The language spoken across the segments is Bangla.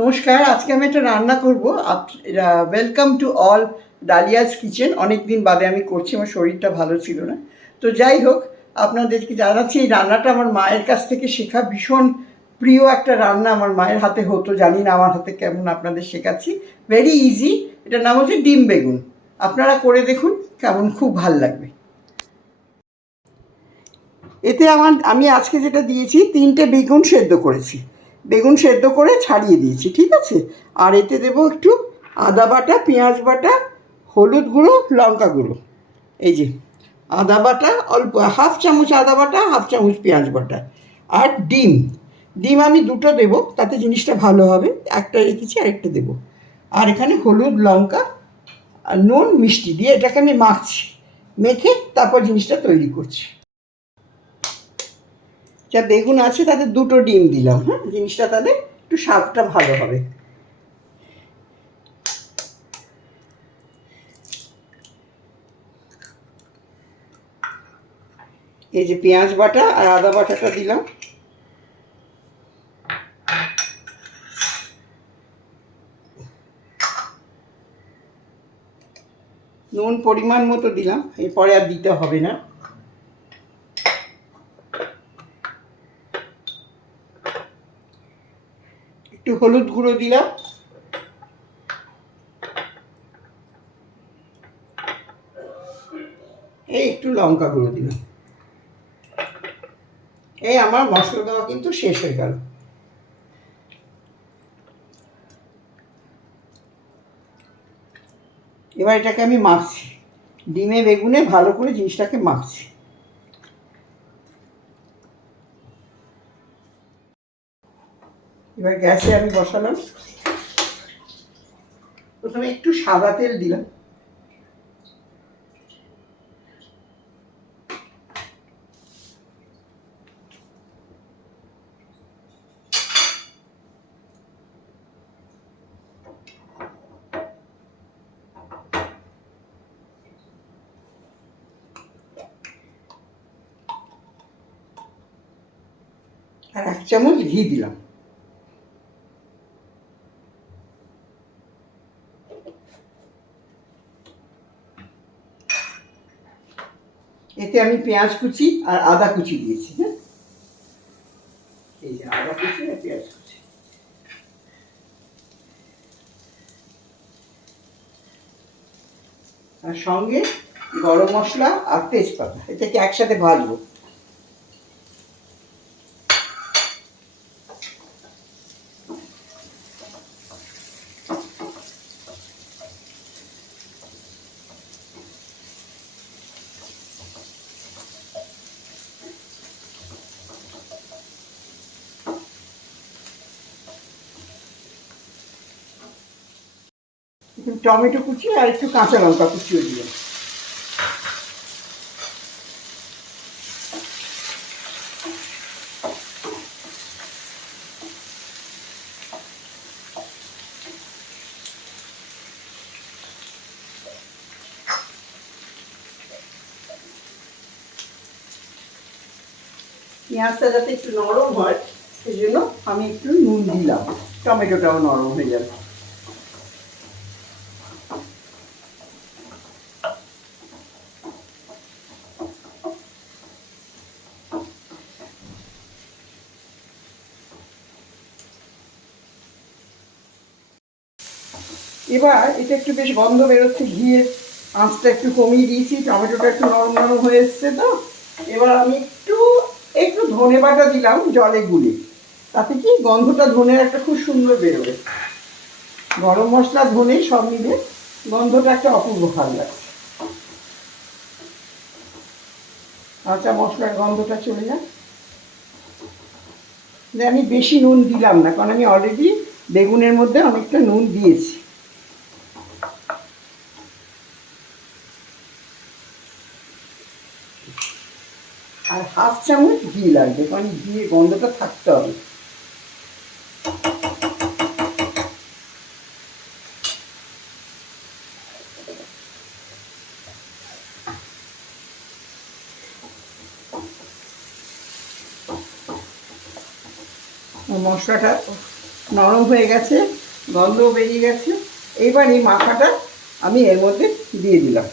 নমস্কার, আজকে আমি একটা রান্না করব। Welcome to all Dalia's kitchen অনেক দিন বাদে আমি করছি, আমার শরীরটা ভালো ছিল না। তো যাই হোক, আপনাদেরকে জানাচ্ছি, এই রান্নাটা আমার মায়ের কাছ থেকে শেখা ভীষণ প্রিয় একটা রান্না আমার মায়ের হাতে হতো। জানি না আমার হাতে কেমন আপনাদের শেখাচ্ছি। ভেরি ইজি এটার নাম হচ্ছে ডিম বেগুন। আপনারা করে দেখুন, কেমন খুব ভালো লাগবে। এতে আমার আমি আজকে যেটা দিয়েছি, তিনটে বেগুন সেদ্ধ করেছি। বেগুন সেদ্ধ করে ছাড়িয়ে দিয়েছি, ঠিক আছে? আর এতে দেবো একটু আদা বাটা, পেঁয়াজ বাটা, হলুদ গুঁড়ো, লঙ্কা গুঁড়ো। এই যে, আদা বাটা, অল্প, হাফ চামচ আদা বাটা, হাফ চামচ পেঁয়াজ বাটা আর ডিম। ডিম আমি দুটো দেবো, তাতে জিনিসটা ভালো হবে, একটা রেখেছি আর একটা দেবো। আর এখানে হলুদ, লঙ্কা আর নুন, মিষ্টি দিয়ে এটাকে আমি মাখছি, মেখে তারপর জিনিসটা তৈরি করছি। যা বেগুন আছে তাতে দুটো ডিম দিলাম হ্যাঁ? জিনিসটা তাহলে একটু স্বাদটা ভালো হবে। এই যে পেঁয়াজ বাটা আর আদা বাটাটা দিলাম। নুন পরিমাণ মতো দিলাম, এরপরে আর দিতে হবে না একটু হলুদ গুঁড়ো দিলাম। এই একটু লঙ্কা গুঁড়ো দিলাম। এই আমার মশলা দেওয়া কিন্তু শেষ হয়ে গেল। এবার এটাকে আমি মাখছি। ডিমে, বেগুনে ভালো করে জিনিসটাকে মাখছি। এবার গ্যাসে আমি বসালাম। প্রথমে একটু সাদা তেল দিলাম। আর এক চামচ ঘি দিলাম। এতে আমি পেঁয়াজ কুচি আর আদা কুচি দিয়েছি হ্যাঁ? এই যে আদা কুচি আর পেঁয়াজ কুচি। আর সঙ্গে গরম মশলা আর তেজপাতা, এটাকে একসাথে ভাজবো। টমেটো কুচি আর একটু কাঁচা লঙ্কা কুচিও দিয়ে পেঁয়াজটা যাতে একটু নরম হয় সেই জন্য আমি একটু নুন দিলাম। টমেটোটাও নরম হয়ে যাবে। এবার এটা একটু বেশ গন্ধ বেরোচ্ছে, ঘিয়ের আঁচটা একটু কমিয়ে দিয়েছি, টমেটোটা একটু নরম নরম হয়ে এসছে তো। এবার আমি একটু একটু ধনে বাটা দিলাম জলে গুলে। তাতে কি গন্ধটা ধনের একটা খুব সুন্দর বেরোবে। গরম মশলা, ধনে সব মিলে গন্ধটা একটা অপূর্ব ভালো লাগছে। কাঁচা মশলার গন্ধটা চলে যায় আমি বেশি নুন দিলাম না, কারণ আমি অলরেডি বেগুনের মধ্যে অনেকটা নুন দিয়েছি। আর হাফ চামচ ঘি লাগবে, কারণ ঘিয়ের গন্ধটা থাকতে হবে। মশলাটা নরম হয়ে গেছে গন্ধও বেরিয়ে গেছে। এইবার এই মাখাটা আমি এর মধ্যে দিয়ে দিলাম।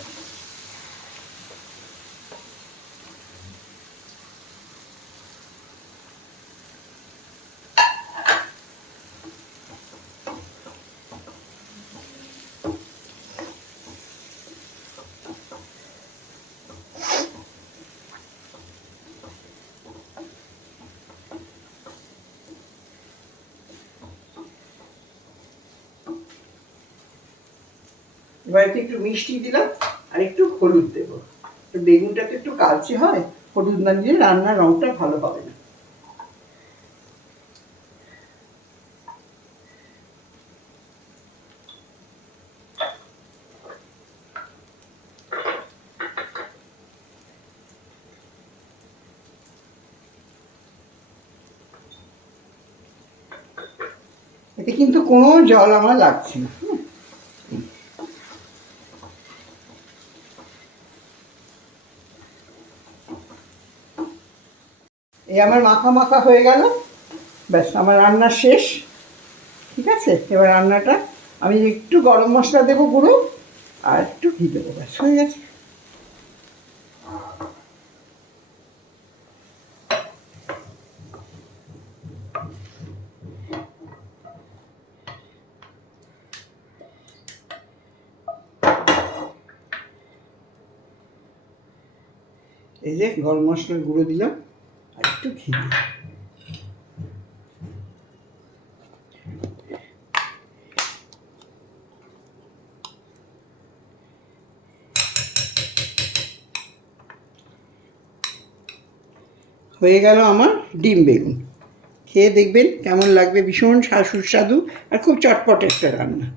এবার এতে একটু মিষ্টি দিলাম, আর একটু হলুদ দেবো। তো বেগুনটা তো একটু কালচে হয়, হলুদ না দিলে রান্নার রঙটা ভালো হবে না। কিন্তু কোনো জল আমার লাগছে না এই আমার মাখা মাখা হয়ে গেল। ব্যাস, আমার রান্না শেষ। ঠিক আছে? এবার রান্নাটা আমি একটু গরম মশলা দেবো গুঁড়ো, আর একটু ঘি দেবো, ব্যাস, হয়ে গেছে। এই যে গরম মশলার গুঁড়ো দিলাম। একটু ঘি হয়ে গেল আমার ডিম বেগুন। খেয়ে দেখবেন কেমন লাগবে, ভীষণ সুস্বাদু আর খুব চটপট একটা রান্না।